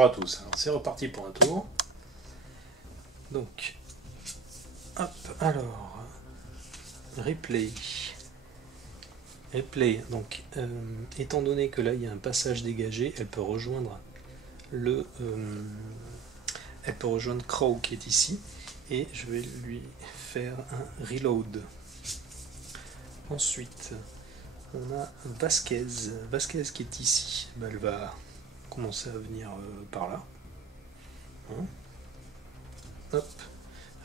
bonjour à tous. Alors c'est reparti pour un tour. Donc, hop, alors, replay. Replay, donc, étant donné que là il y a un passage dégagé, elle peut rejoindre elle peut rejoindre Crow qui est ici, et je vais lui faire un reload. Ensuite, on a Vasquez qui est ici. Ben, elle va commencer à venir par là. Hein, hop.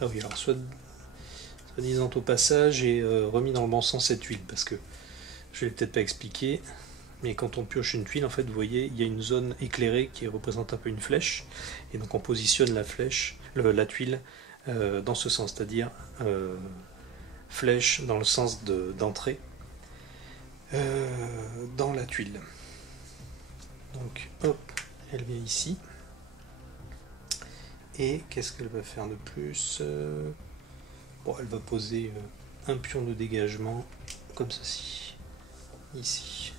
Ah oui, alors soi-disant au passage, j'ai remis dans le bon sens cette tuile, parce que je ne l'ai peut-être pas expliqué, mais quand on pioche une tuile, en fait, vous voyez, il y a une zone éclérée qui représente un peu une flèche, et donc on positionne la tuile dans ce sens, c'est-à-dire flèche dans le sens d'entrée dans la tuile. Donc, hop, elle vient ici. Et qu'est-ce qu'elle va faire de plus? Bon, elle va poser un pion de dégagement comme ceci, ici.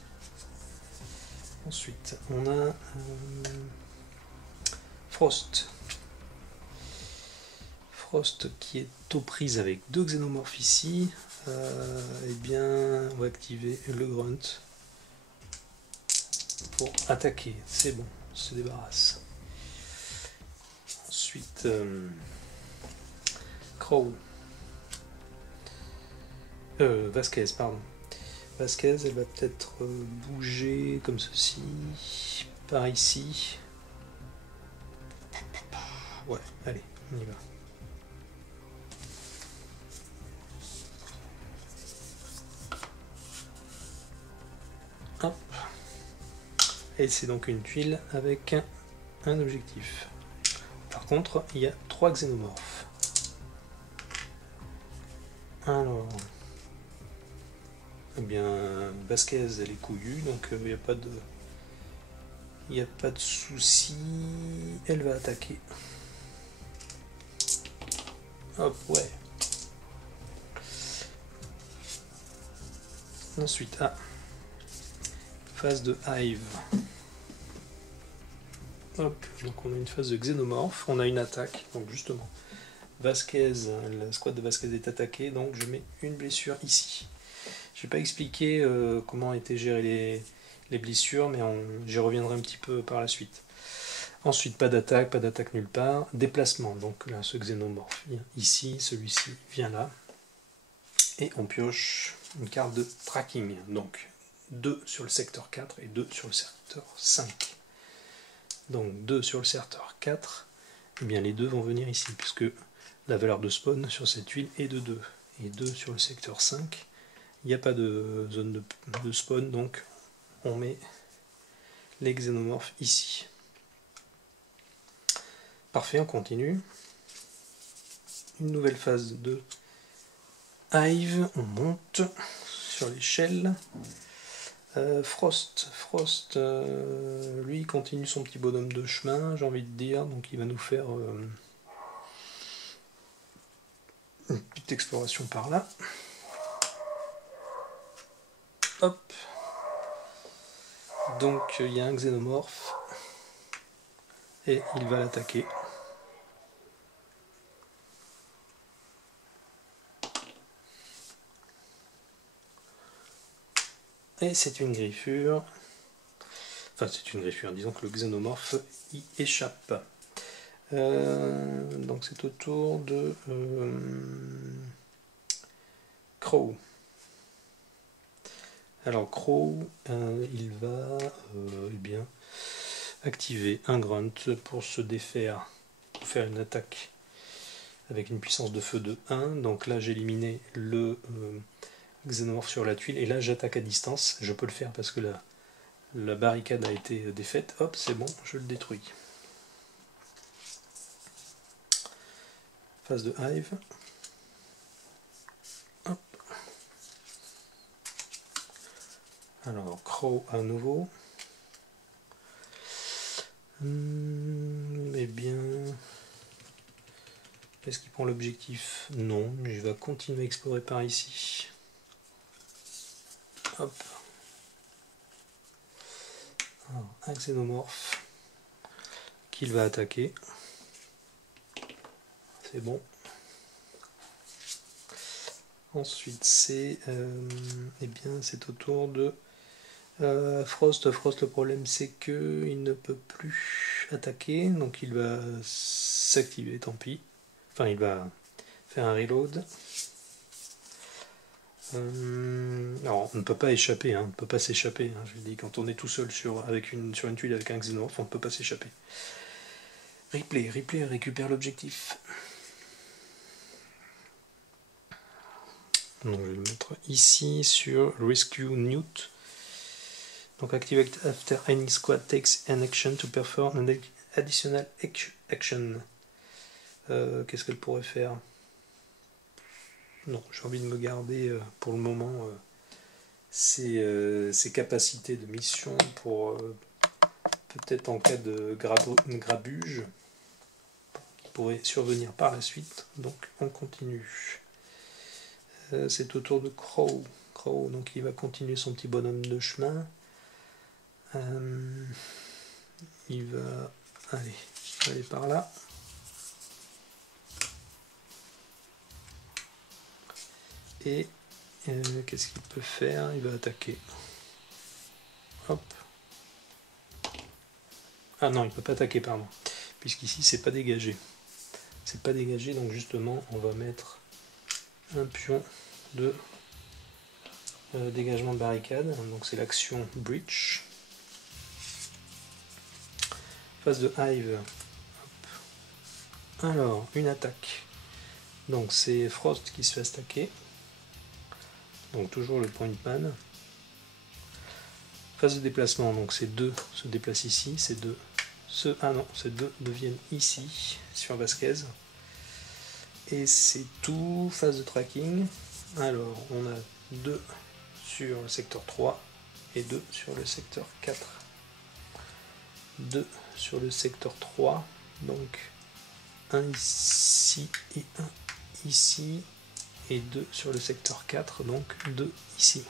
Ensuite, on a Frost. Frost qui est aux prises avec deux xénomorphes ici. Eh bien, on va activer le grunt pour attaquer. C'est bon, on se débarrasse. Ensuite, Crow. Vasquez, pardon. Vasquez, elle va peut-être bouger comme ceci, par ici. Ouais, allez, on y va. Hop. Et c'est donc une tuile avec un objectif. Par contre, il y a 3 xénomorphes. Alors, eh bien, Vasquez, elle est couillue, donc il n'y a pas de... Il n'y a pas de souci. Elle va attaquer. Hop, ouais. Ensuite, phase de Hive. Hop, donc on a une phase de xénomorphe, on a une attaque, donc justement, Vasquez, la squad de Vasquez est attaquée, donc je mets une blessure ici. Je n'ai pas expliqué comment étaient gérées les blessures, mais j'y reviendrai un petit peu par la suite. Ensuite, pas d'attaque nulle part. Déplacement, donc là, ce xénomorphe vient ici, celui-ci vient là. Et on pioche une carte de tracking, donc 2 sur le secteur 4 et 2 sur le secteur 5. Donc 2 sur le secteur 4, eh bien les deux vont venir ici, puisque la valeur de spawn sur cette tuile est de 2. Et 2 sur le secteur 5, il n'y a pas de zone de spawn, donc on met les xénomorphes ici. Parfait, on continue. Une nouvelle phase de Hive, on monte sur l'échelle. Frost, lui il continue son petit bonhomme de chemin, j'ai envie de dire, donc il va nous faire une petite exploration par là. Hop. Donc il y a un xénomorphe et il va l'attaquer. Et c'est une griffure. Enfin, c'est une griffure, disons que le xénomorphe y échappe. Donc c'est au tour de Crow. Alors Crow, il va eh bien, activer un grunt pour se défaire, pour faire une attaque avec une puissance de feu de 1. Donc là j'ai éliminé le xénomorphe sur la tuile, et là j'attaque à distance. Je peux le faire parce que la barricade a été défaite. Hop, c'est bon, je le détruis. Phase de Hive. Hop. Alors, Crow à nouveau. Eh bien... Est-ce qu'il prend l'objectif? Non, mais je vais continuer à explorer par ici. Hop. Alors, un xénomorphe qu'il va attaquer. C'est bon. Ensuite, c'est eh bien, c'est au tour de Frost. Frost, le problème c'est que il ne peut plus attaquer, donc il va s'activer, tant pis. Enfin, il va faire un reload. Alors, on ne peut pas échapper, hein, on ne peut pas s'échapper. Hein, je dis, quand on est tout seul sur une tuile avec un xénomorphe, on ne peut pas s'échapper. Ripley récupère l'objectif. Donc, je vais le mettre ici sur Rescue Newt. Donc, activate after any squad takes an action to perform an additional action. Qu'est-ce qu'elle pourrait faire? Non, j'ai envie de me garder pour le moment ses capacités de mission pour peut-être en cas de grabuge qui pourrait survenir par la suite. Donc on continue. C'est au tour de Crow. Crow, donc il va continuer son petit bonhomme de chemin. Il va aller par là. Et qu'est-ce qu'il peut faire? Il va attaquer. Hop. Ah non, il ne peut pas attaquer, pardon. Puisqu'ici, c'est pas dégagé. C'est pas dégagé, donc justement, on va mettre un pion de dégagement de barricade. Donc c'est l'action Breach. Phase de Hive. Hop. Alors, une attaque. Donc c'est Frost qui se fait attaquer. Donc toujours le point man. Phase de déplacement, donc ces deux se déplacent ici, ces deux deviennent ici sur Vasquez. Et c'est tout. Phase de tracking. Alors on a 2 sur le secteur 3 et 2 sur le secteur 4. 2 sur le secteur 3, donc un ici et un ici, et 2 sur le secteur 4, donc 2 ici.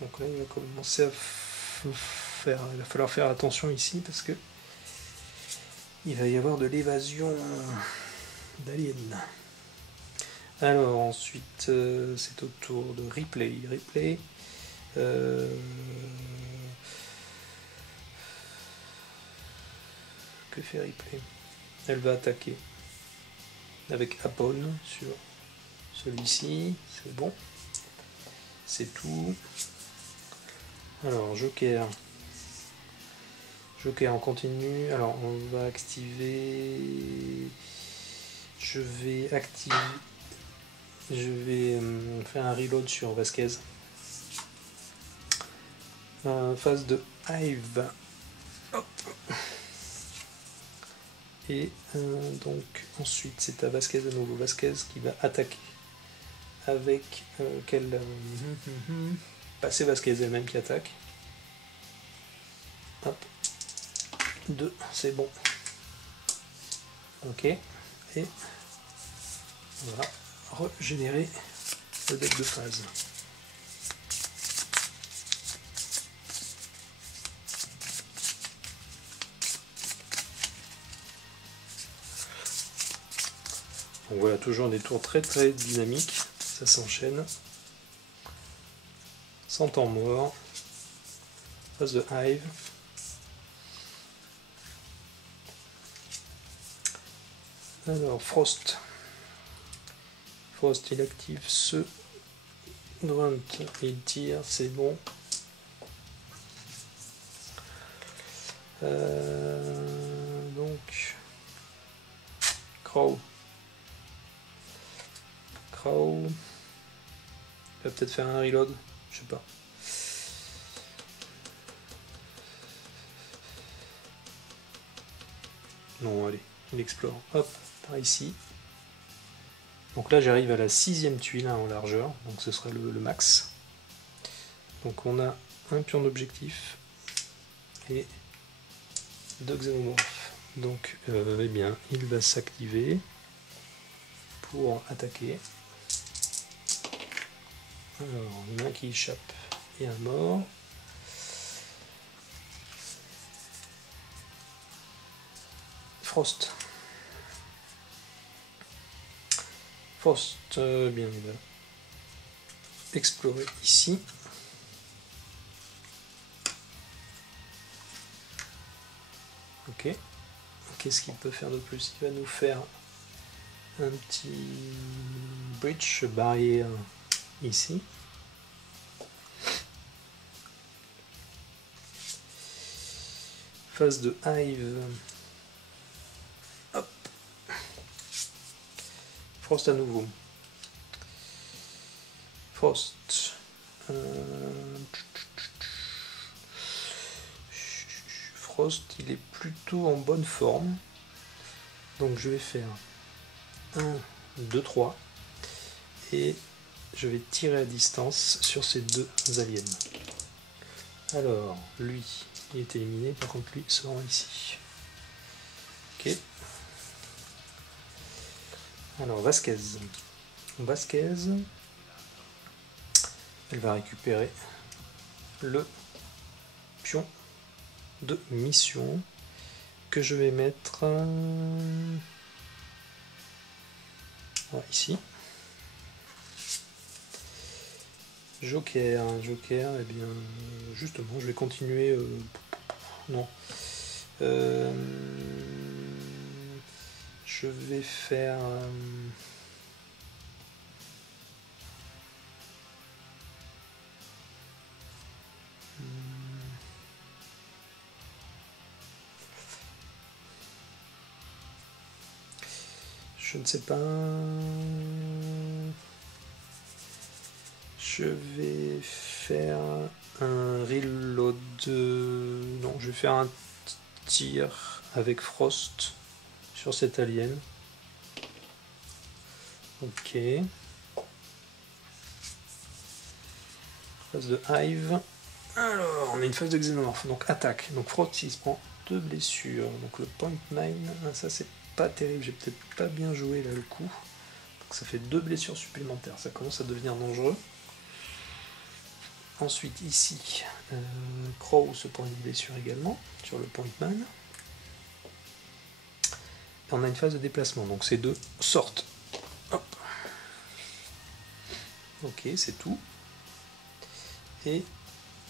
Donc là il va commencer à faire, il va falloir faire attention ici parce que il va y avoir de l'évasion d'aliens. Alors ensuite c'est au tour de Ripley. Que fait Ripley? Elle va attaquer avec Apone sur celui-ci, c'est bon, c'est tout. Alors Joker en continu. Alors on va activer, je vais faire un reload sur Vasquez. Phase de Hive. Hop. Et donc ensuite c'est à Vasquez à nouveau. Vasquez qui va attaquer avec passer Vasquez elle-même qui attaque. Hop. 2, c'est bon. Ok. Et on va régénérer le deck de phase. Donc voilà, toujours des tours très très dynamiques, ça s'enchaîne. Sans temps mort. Phase de Hive. Alors Frost. Frost il active ce grunt, il tire, c'est bon. Donc Crow. Il va peut-être faire un reload, je sais pas. Non, allez, il explore. Hop, par ici. Donc là, j'arrive à la 6e tuile en largeur, donc ce sera le max. Donc on a un pion d'objectif et 2 xénomorphes. Donc, eh bien, il va s'activer pour attaquer. Alors, il y en a un qui échappe et un mort. Frost. Frost, bien, il va explorer ici. Ok. Qu'est-ce qu'il peut faire de plus? Il va nous faire un petit bridge barrière ici. Phase de hive. Hop. Frost à nouveau. Frost. Frost, il est plutôt en bonne forme. Donc je vais faire 1, 2, 3. Et je vais tirer à distance sur ces deux aliens. Alors, lui, il est éliminé. Par contre, lui se rend ici. Ok. Alors, Vasquez. Vasquez, elle va récupérer le pion de mission que je vais mettre ici. Joker, eh bien, justement, je vais continuer. Non. Je vais faire. Je ne sais pas. Je vais faire un reload. Non, je vais faire un tir avec Frost sur cet alien. Ok. Phase de Hive. Alors, on a une phase de Xenomorph. Donc attaque. Donc Frost, il se prend 2 blessures. Donc le point 9, ça c'est pas terrible. J'ai peut-être pas bien joué là le coup. Donc ça fait 2 blessures supplémentaires. Ça commence à devenir dangereux. Ensuite ici, Crow se prend une blessure également sur le point 9. Et on a une phase de déplacement. Donc ces deux sortent. Hop. Ok, c'est tout. Et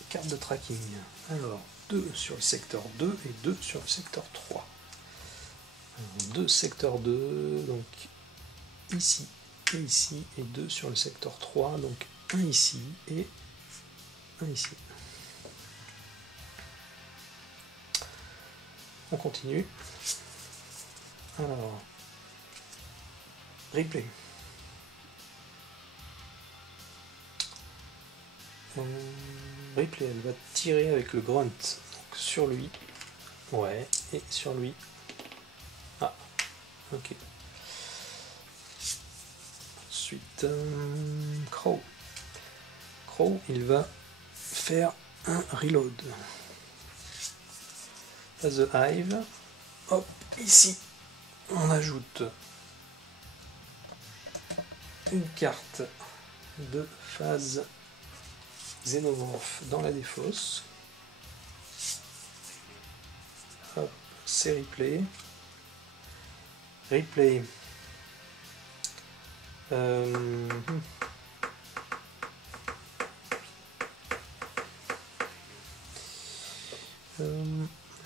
carte de tracking. Alors, 2 sur le secteur 2 et 2 sur le secteur 3. Alors, 2 secteur 2, donc ici et ici, et 2 sur le secteur 3, donc un ici et un ici. On continue. Alors, replay. Ripley, elle va tirer avec le grunt donc sur lui. Ouais, et sur lui. Ah, ok. Ensuite, Crow. Crow, il va faire un reload. Phase de Hive. Hop, ici, on ajoute une carte de phase Xenomorph dans la défausse. Hop, c'est replay. Replay.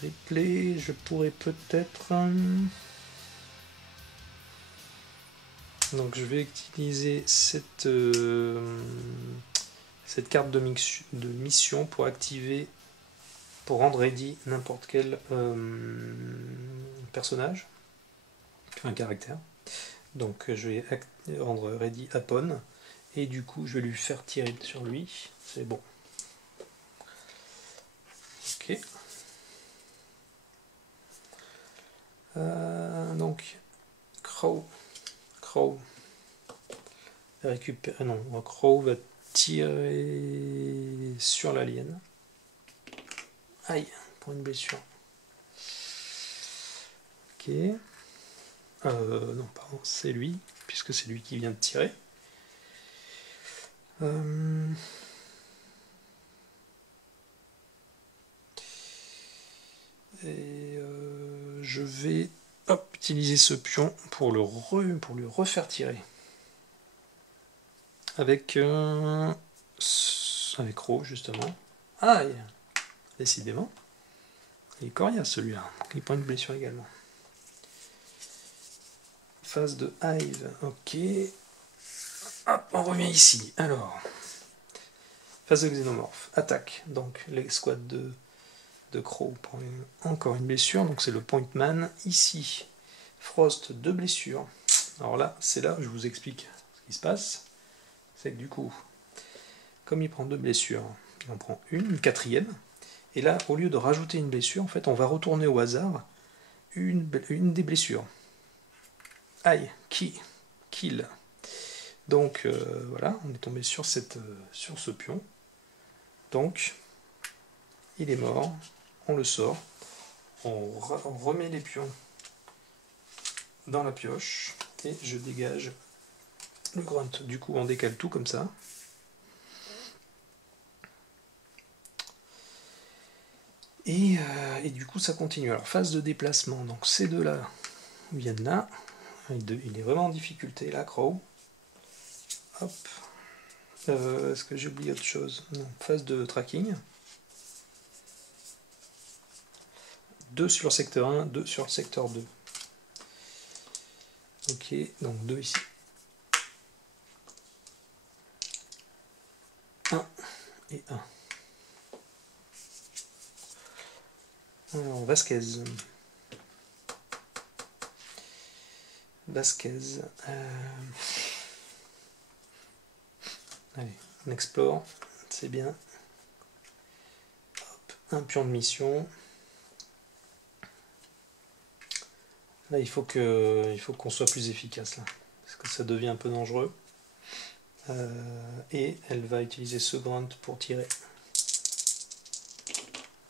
Replay, je pourrais peut-être. Donc je vais utiliser cette carte de mission pour activer, pour rendre ready n'importe quel personnage, un caractère. Donc je vais rendre ready Upon, et du coup je vais lui faire tirer sur lui, c'est bon. Ok. Donc Crow récupère. Non, Crow va tirer sur l'alien. Aïe, pour une blessure. Ok. Non, pardon, c'est lui, puisque c'est lui qui vient de tirer. Je vais hop, utiliser ce pion pour le refaire tirer. Avec Ro, justement. Ah, décidément. Il est coriace celui-là. Il prend une blessure également. Phase de Hive, ok. Hop, on revient ici. Alors, phase de Xénomorphe. Attaque. Donc, les squads de Crow prend encore une blessure. Donc, c'est le Point Man. Ici, Frost, 2 blessures. Alors là, c'est là où je vous explique ce qui se passe. C'est que du coup, comme il prend 2 blessures, il en prend une quatrième. Et là, au lieu de rajouter une blessure, en fait, on va retourner au hasard une des blessures. Aïe, kill. Donc voilà, on est tombé sur ce pion. Donc, il est mort. On le sort. On remet les pions dans la pioche. Et je dégage le grunt. Du coup, on décale tout comme ça. Et du coup, ça continue. Alors, phase de déplacement. Donc, ces deux-là viennent là. Il est vraiment en difficulté, là, Crow. Hop. Est-ce que j'ai oublié autre chose? Non. Phase de tracking. 2 sur le secteur 1, 2 sur le secteur 2. Ok, donc 2 ici. 1 et 1. Alors, Vasquez. Allez, on explore, c'est bien. Hop, un pion de mission. Là, il faut qu'on soit plus efficace, là, parce que ça devient un peu dangereux. Et elle va utiliser ce grunt pour tirer.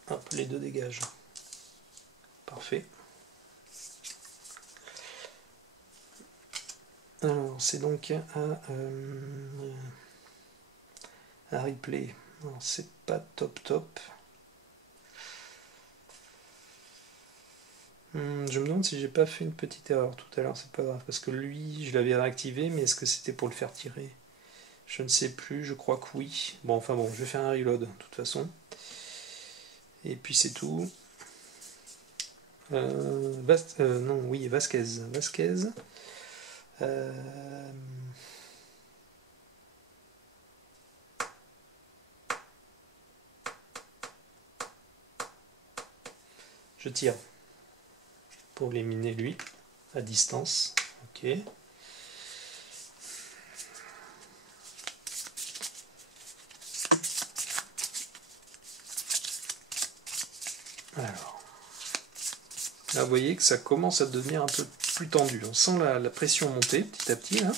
Hop, les deux dégagent. Parfait. Alors, c'est donc à replay. Alors, c'est pas top. Je me demande si j'ai pas fait une petite erreur tout à l'heure, c'est pas grave, parce que lui, je l'avais réactivé, mais est-ce que c'était pour le faire tirer? Je ne sais plus, je crois que oui. Bon, enfin bon, je vais faire un reload, de toute façon. Et puis c'est tout. Non, oui, Vasquez. Je tire pour l'éliminer lui, à distance. Ok. Alors, là vous voyez que ça commence à devenir un peu plus tendu. On sent la pression monter petit à petit là.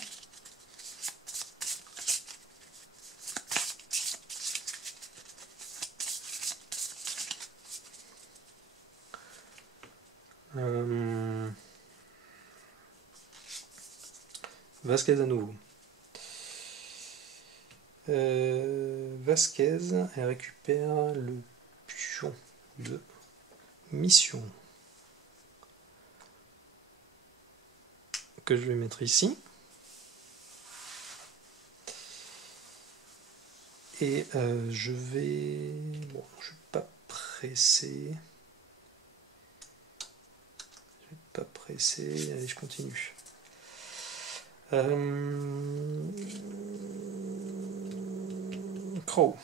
Vasquez à nouveau. Vasquez, elle récupère le pion de mission que je vais mettre ici. Et je vais... Bon, je vais pas presser. Allez, je continue. Crow.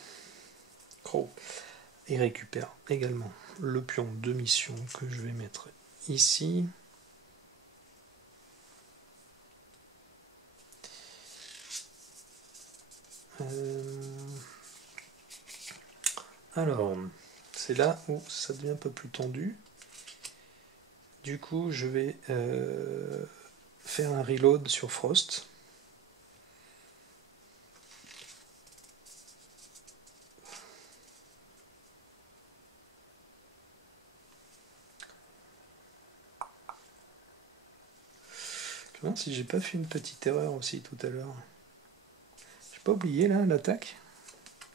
Il récupère également le pion de mission que je vais mettre ici. Alors, c'est là où ça devient un peu plus tendu. Du coup, je vais faire un reload sur Frost. Je me demande si j'ai pas fait une petite erreur aussi tout à l'heure. J'ai pas oublié là l'attaque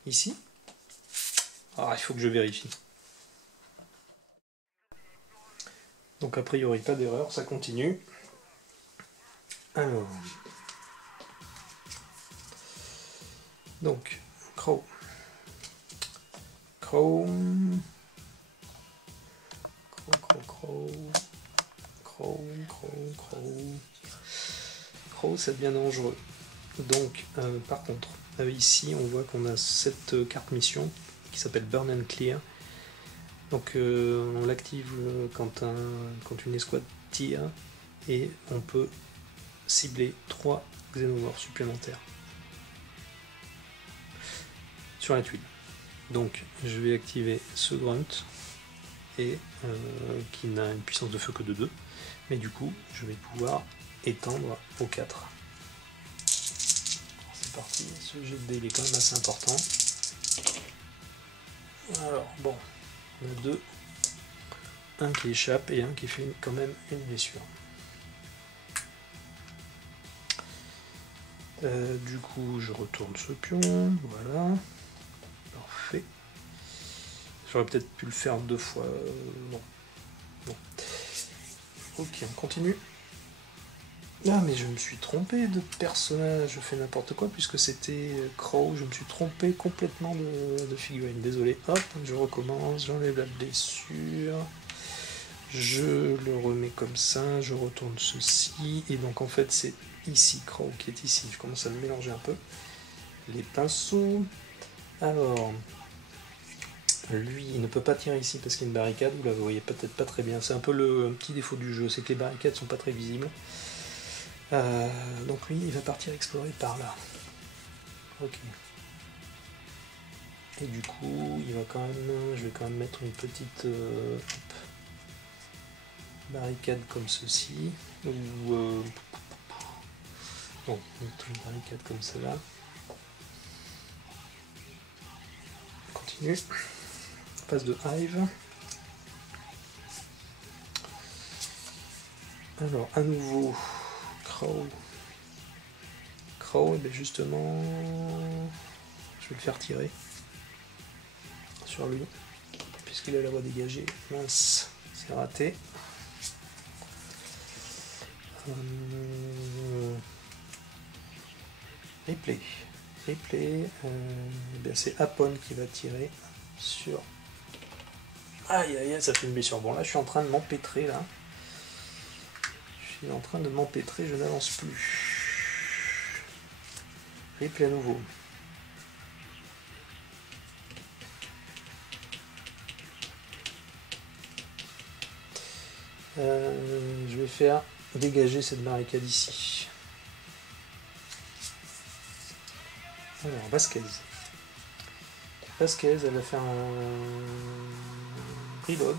ici. Ah, il faut que je vérifie. Donc Donc a priori pas d'erreur, ça continue. Alors, donc crow, crow, crow, ça devient dangereux. Donc par contre, ici on voit qu'on a cette carte mission qui s'appelle Burn and Clear. Donc on l'active quand une escouade tire et on peut cibler 3 xénomorphes supplémentaires sur la tuile. Donc je vais activer ce grunt et qui n'a une puissance de feu que de 2, mais du coup je vais pouvoir étendre aux 4. C'est parti, ce jet de dés il est quand même assez important. Alors bon, on a 2, un qui échappe et un qui fait quand même une blessure. Du coup je retourne ce pion, voilà, parfait. J'aurais peut-être pu le faire 2 fois, non. Ok, on continue. Ah mais je me suis trompé de personnage, je fais n'importe quoi puisque c'était Crow, je me suis trompé complètement de figurine, désolé. Hop, je recommence, j'enlève la blessure, je le remets comme ça, je retourne ceci, et donc en fait c'est ici Crow qui est ici, je commence à le mélanger un peu. Les pinceaux, alors lui il ne peut pas tirer ici parce qu'il y a une barricade, vous la voyez peut-être pas très bien, c'est un peu le petit défaut du jeu, c'est que les barricades sont pas très visibles. Donc lui il va partir explorer par là. Ok. Et du coup il va quand même, je vais quand même mettre une petite barricade comme ceci, ou bon, mettre une barricade comme cela. On continue. Phase de hive. Alors à nouveau Crow, et bien justement je vais le faire tirer sur lui puisqu'il a la voie dégagée. Mince, c'est raté. Replay, c'est Apon qui va tirer sur... Aïe aïe aïe, ça fait une blessure. Bon là je suis en train de m'empêtrer là. Je n'avance plus. Replay à nouveau. Je vais faire dégager cette barricade ici. Alors, Vasquez, elle va faire un reload.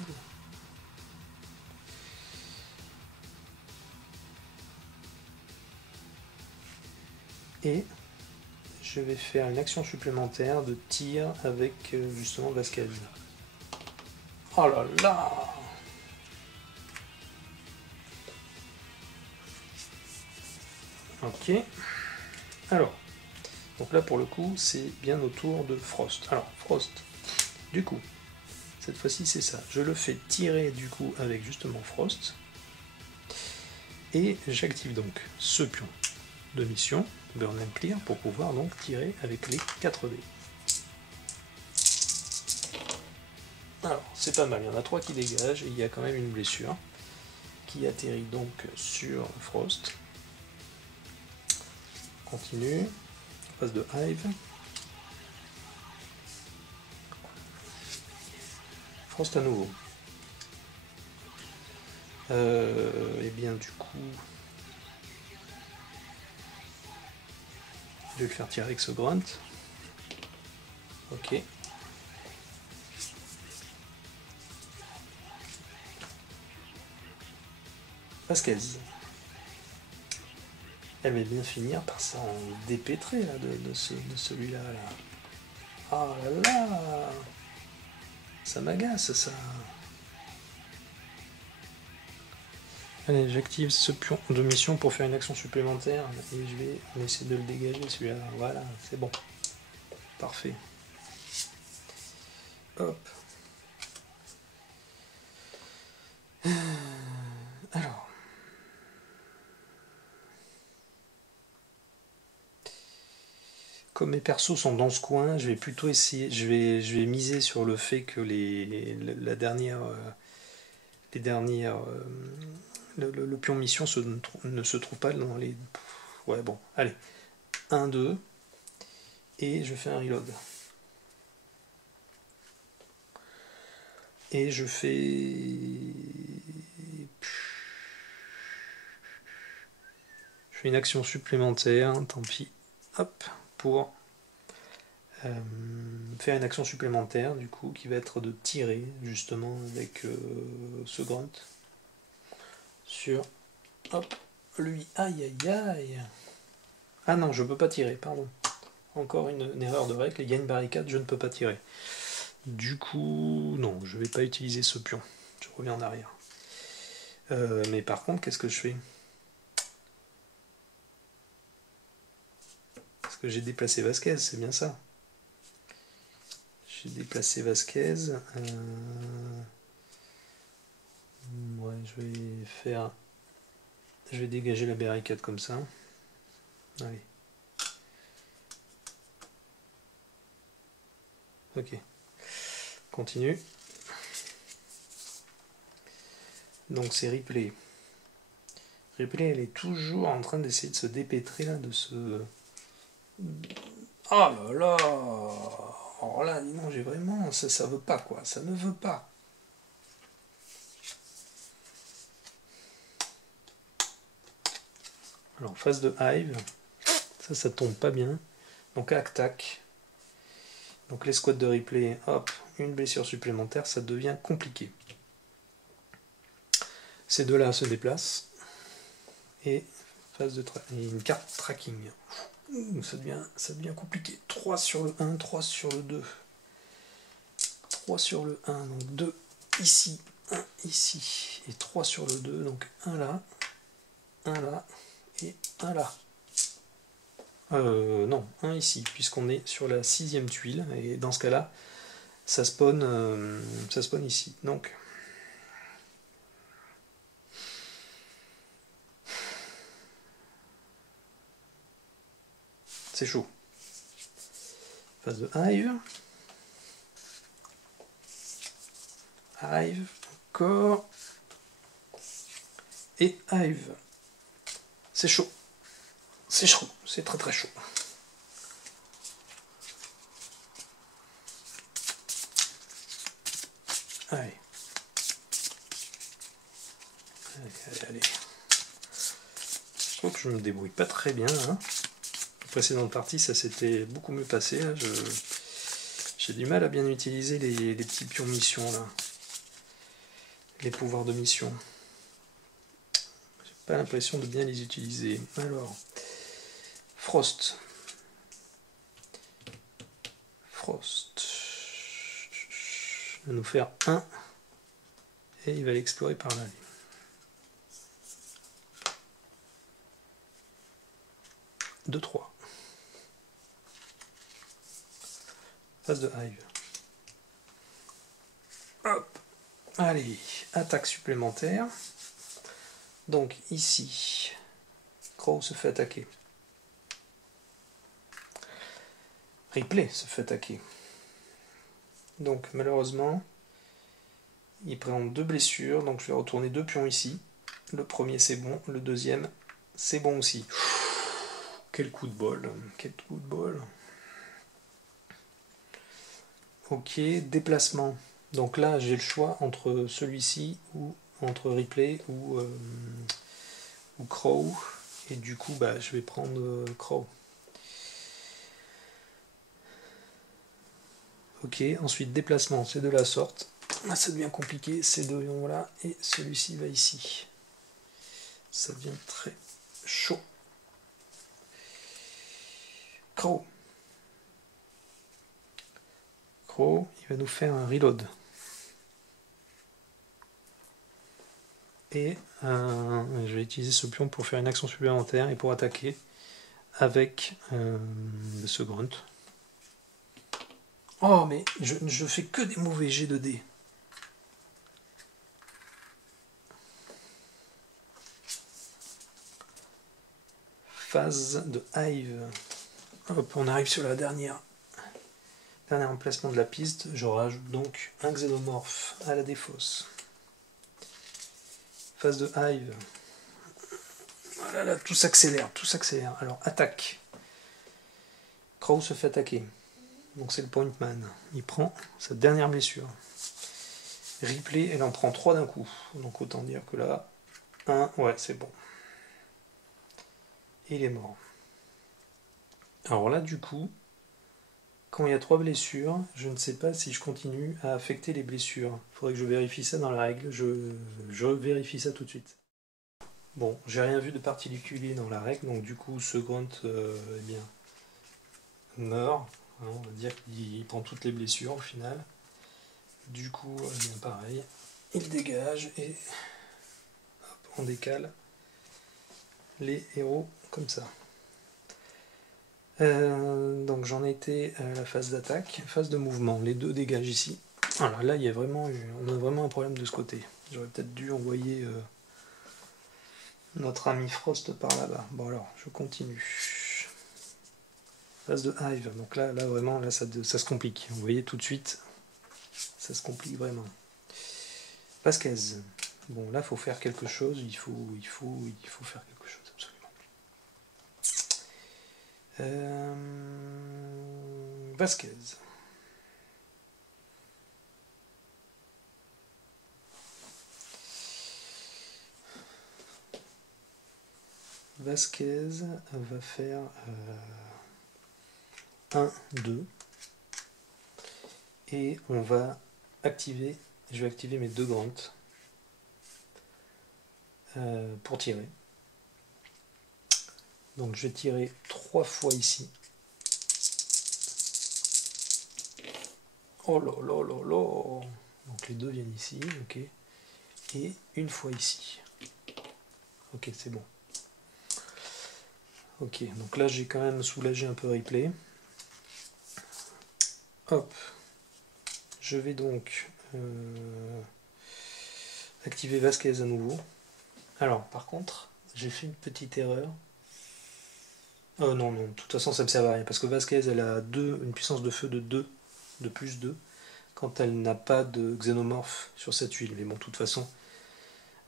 Et je vais faire une action supplémentaire de tir avec justement Vasquez. Oh là là! Ok. Alors, donc là pour le coup, c'est bien au tour de Frost. Alors, Frost, du coup, cette fois-ci c'est ça. Je le fais tirer du coup avec justement Frost. Et j'active donc ce pion de mission, Burn and Clear, pour pouvoir donc tirer avec les 4 dés. Alors, c'est pas mal, il y en a 3 qui dégagent et il y a quand même une blessure qui atterrit donc sur Frost. Continue, phase de hive. Frost à nouveau. Et bien du coup, je vais le faire tirer avec ce grunt. Ok. Vasquez. Elle va bien finir par s'en dépêtrer là, de celui-là. Là. Oh là là! Ça m'agace ça. Allez, j'active ce pion de mission pour faire une action supplémentaire et je vais essayer de le dégager celui-là. Voilà, c'est bon. Parfait. Hop. Comme mes persos sont dans ce coin, je vais plutôt essayer, je vais miser sur le fait que la dernière, les dernières, le pion mission ne se trouve pas dans les... Ouais, bon, allez. 1, 2, et je fais un reload. Et je fais une action supplémentaire, tant pis, hop, pour faire une action supplémentaire, du coup, qui va être de tirer, justement, avec ce grunt, sur, hop, lui, aïe, aïe, aïe. Ah non, je peux pas tirer, pardon. Encore une erreur de règle, il y a une barricade, je ne peux pas tirer. Du coup, non, je vais pas utiliser ce pion. Je reviens en arrière. Mais par contre, qu'est-ce que je fais? Parce que j'ai déplacé Vasquez, c'est bien ça. J'ai déplacé Vasquez. Ouais, je vais dégager la barricade comme ça. Allez. Ok. Continue. Donc c'est Ripley. Ripley, elle est toujours en train d'essayer de se dépêtrer là, de se... Oh là là. Alors là, dis non, j'ai vraiment... Ça veut pas, quoi. Ça ne veut pas. Alors, phase de Hive. Ça tombe pas bien. Donc, attaque. Donc, l'escouade de Ripley, hop, une blessure supplémentaire, ça devient compliqué. Ces deux-là se déplacent. Et phase de une carte tracking. Ça devient compliqué. 3 sur le 1, 3 sur le 2. 3 sur le 1, donc 2 ici, 1 ici. Et 3 sur le 2, donc 1 là, 1 là, et 1 là. Non, 1 ici, puisqu'on est sur la 6ème tuile, et dans ce cas-là, ça spawn ici. Donc, c'est chaud. Phase de Hive. Hive, encore. Et Hive. C'est chaud. C'est chaud, c'est très très chaud. Allez. Allez. Je trouve que je me débrouille pas très bien. Hein. La précédente partie, ça s'était beaucoup mieux passé. J'ai du mal à bien utiliser les petits pions mission là. Les pouvoirs de mission. J'ai pas l'impression de bien les utiliser. Alors, Frost. Frost. Il va nous faire 1. Et il va l'explorer par là. 2, 3. Phase de Hive. Hop. Allez, attaque supplémentaire. Donc ici, Crow se fait attaquer. Ripley se fait attaquer. Donc malheureusement, il prend 2 blessures, donc je vais retourner 2 pions ici. Le premier c'est bon, le deuxième c'est bon aussi. Quel coup de bol, quel coup de bol. Ok, déplacement. Donc là j'ai le choix entre celui-ci ou entre Ripley ou Crow. Et du coup bah, je vais prendre Crow. Ok, ensuite déplacement, c'est de la sorte. Là, ça devient compliqué, ces deux lions là, et celui-ci va ici. Ça devient très chaud. Crow. Crow, il va nous faire un reload. Et je vais utiliser ce pion pour faire une action supplémentaire et pour attaquer avec ce grunt. Oh, mais je fais que des mauvais jets de dés. Phase de Hive. Hop, on arrive sur la dernier emplacement de la piste. Je rajoute donc un xénomorphe à la défausse. Phase de hive. Voilà, là, tout s'accélère, tout s'accélère. Alors, attaque. Crow se fait attaquer. Donc c'est le point man. Il prend sa dernière blessure. Ripley, elle en prend 3 d'un coup. Donc autant dire que là, 1, ouais, c'est bon. Et il est mort. Alors là, du coup, quand il y a 3 blessures, je ne sais pas si je continue à affecter les blessures. Il faudrait que je vérifie ça dans la règle. Je vérifie ça tout de suite. Bon, j'ai rien vu de particulier dans la règle, donc du coup, ce grunt, eh bien, meurt. Hein, on va dire qu'il prend toutes les blessures au final. Du coup, eh bien pareil, il dégage et hop, on décale les héros comme ça. Donc j'en étais à la phase d'attaque, phase de mouvement. Les deux dégagent ici. Alors là, on a vraiment un problème de ce côté. J'aurais peut-être dû envoyer notre ami Frost par là-bas. Bon alors, je continue. Phase de hive. Donc là vraiment, là ça se complique. Vous voyez tout de suite, ça se complique vraiment. Vasquez. Bon, là, il faut faire quelque chose. Il faut faire quelque chose, absolument. Vasquez. Vasquez va faire 1, 2. Et on va activer, je vais activer mes 2 grunts pour tirer. Donc je vais tirer 3 fois ici. Oh là là là là. Donc les 2 viennent ici, ok. Et une fois ici. Ok, c'est bon. Ok, donc là j'ai quand même soulagé un peu Ripley. Hop. Je vais donc activer Vasquez à nouveau. Alors, par contre, j'ai fait une petite erreur. Oh non, de toute façon ça ne me sert à rien, parce que Vasquez, elle a une puissance de feu de 2, de plus 2, quand elle n'a pas de xénomorphe sur cette huile. Mais bon, de toute façon...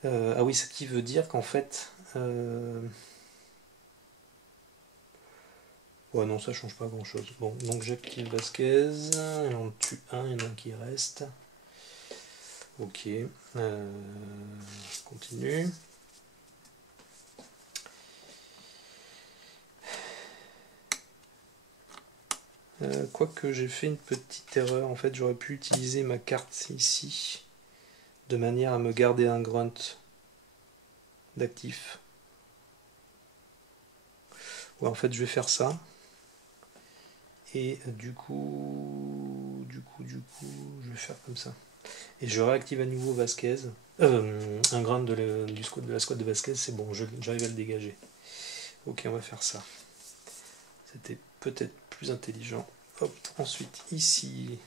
ah oui, ce qui veut dire qu'en fait... ouais, non, ça change pas grand-chose. Bon, donc j'active Vasquez, et on tue un, il y en a un qui reste. Ok, continue. Quoique j'ai fait une petite erreur, en fait j'aurais pu utiliser ma carte ici de manière à me garder un grunt d'actif. Ouais, en fait je vais faire ça et du coup je vais faire comme ça et je réactive à nouveau Vasquez, un grunt de la squad de Vasquez, c'est bon, j'arrive à le dégager. Ok, on va faire ça, c'était peut-être plus intelligent. Hop, ensuite ici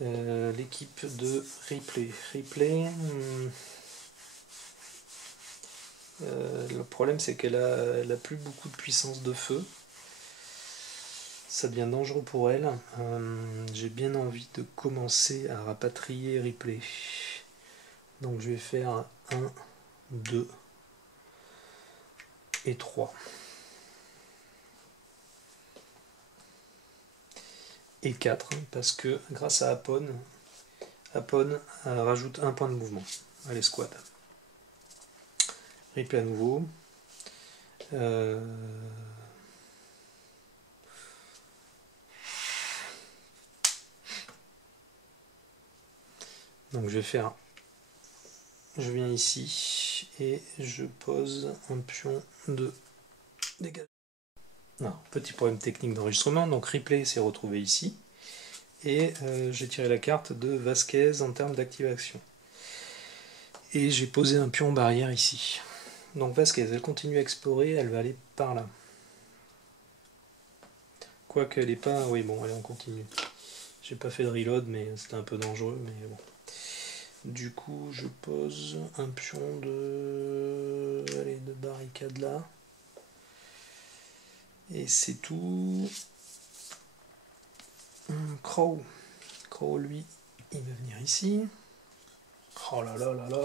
l'équipe de Ripley. Le problème c'est qu'elle a plus beaucoup de puissance de feu. Ça devient dangereux pour elle. J'ai bien envie de commencer à rapatrier Ripley. Donc je vais faire 1, 2 et 3. Et 4, parce que grâce à Apon rajoute un point de mouvement à l'escouade. Ripley à nouveau. Donc je viens ici et je pose un pion de dégâts. Non, petit problème technique d'enregistrement, donc Ripley s'est retrouvé ici et j'ai tiré la carte de Vasquez en termes d'activation. Et j'ai posé un pion barrière ici. Donc Vasquez, elle continue à explorer, elle va aller par là. Quoique elle est pas... Oui bon, allez on continue. J'ai pas fait de reload mais c'était un peu dangereux, mais bon. Du coup je pose un pion de barricade là. Et c'est tout. Crow. Crow, lui, il va venir ici. Oh là là là là.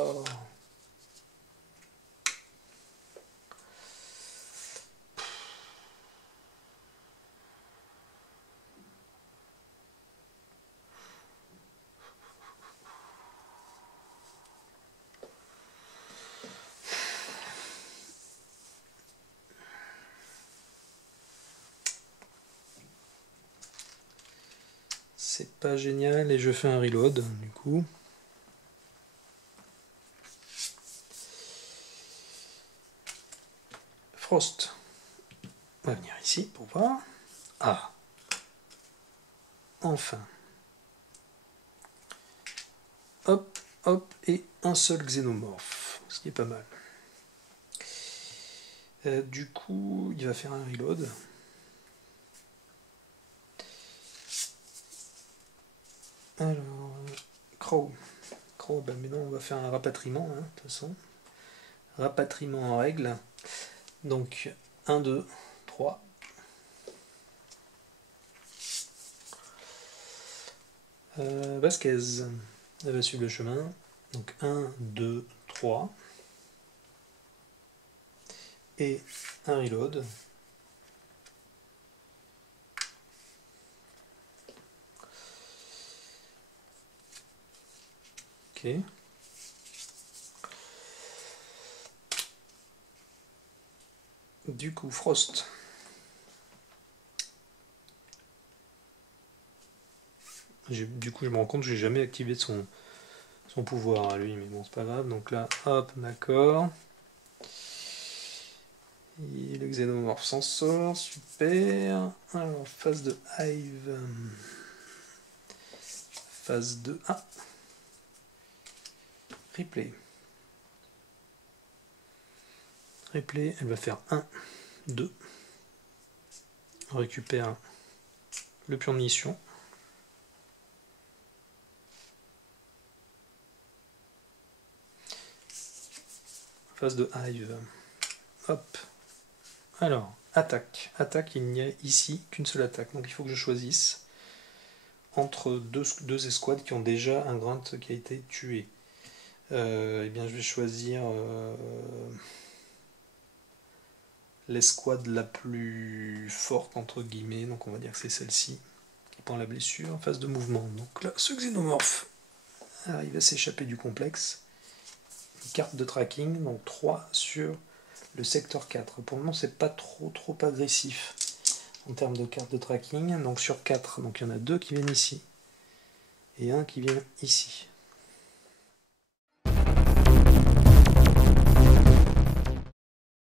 C'est pas génial et je fais un reload du coup. Frost va venir ici pour voir. Ah, enfin. Hop, hop, et un seul xénomorphe, ce qui est pas mal. Du coup, il va faire un reload. Alors, Crow. Crow, ben maintenant on va faire un rapatriement, hein, de toute façon. Rapatriement en règle. Donc, 1, 2, 3. Vasquez, elle va suivre le chemin. Donc, 1, 2, 3. Et un reload. Ok. Du coup, Frost. Du coup, je me rends compte que j'ai jamais activé son pouvoir à lui, mais bon, c'est pas grave. Donc là, hop, d'accord. Et le xénomorphe s'en sort, super. Alors, phase de Hive. Phase de... Ah, replay. Replay, elle va faire 1, 2. On récupère le pion de mission. Phase de Hive. Hop. Alors, attaque. Attaque, il n'y a ici qu'une seule attaque. Donc il faut que je choisisse entre deux escouades qui ont déjà un grunt qui a été tué. Eh bien, je vais choisir l'escouade la plus forte, entre guillemets. Donc on va dire que c'est celle-ci qui prend la blessure en phase de mouvement. Donc là, ce xénomorphe arrive à s'échapper du complexe. Une carte de tracking, donc 3 sur le secteur 4. Pour le moment, c'est pas trop agressif en termes de carte de tracking. Donc sur 4, donc il y en a 2 qui viennent ici et un qui vient ici.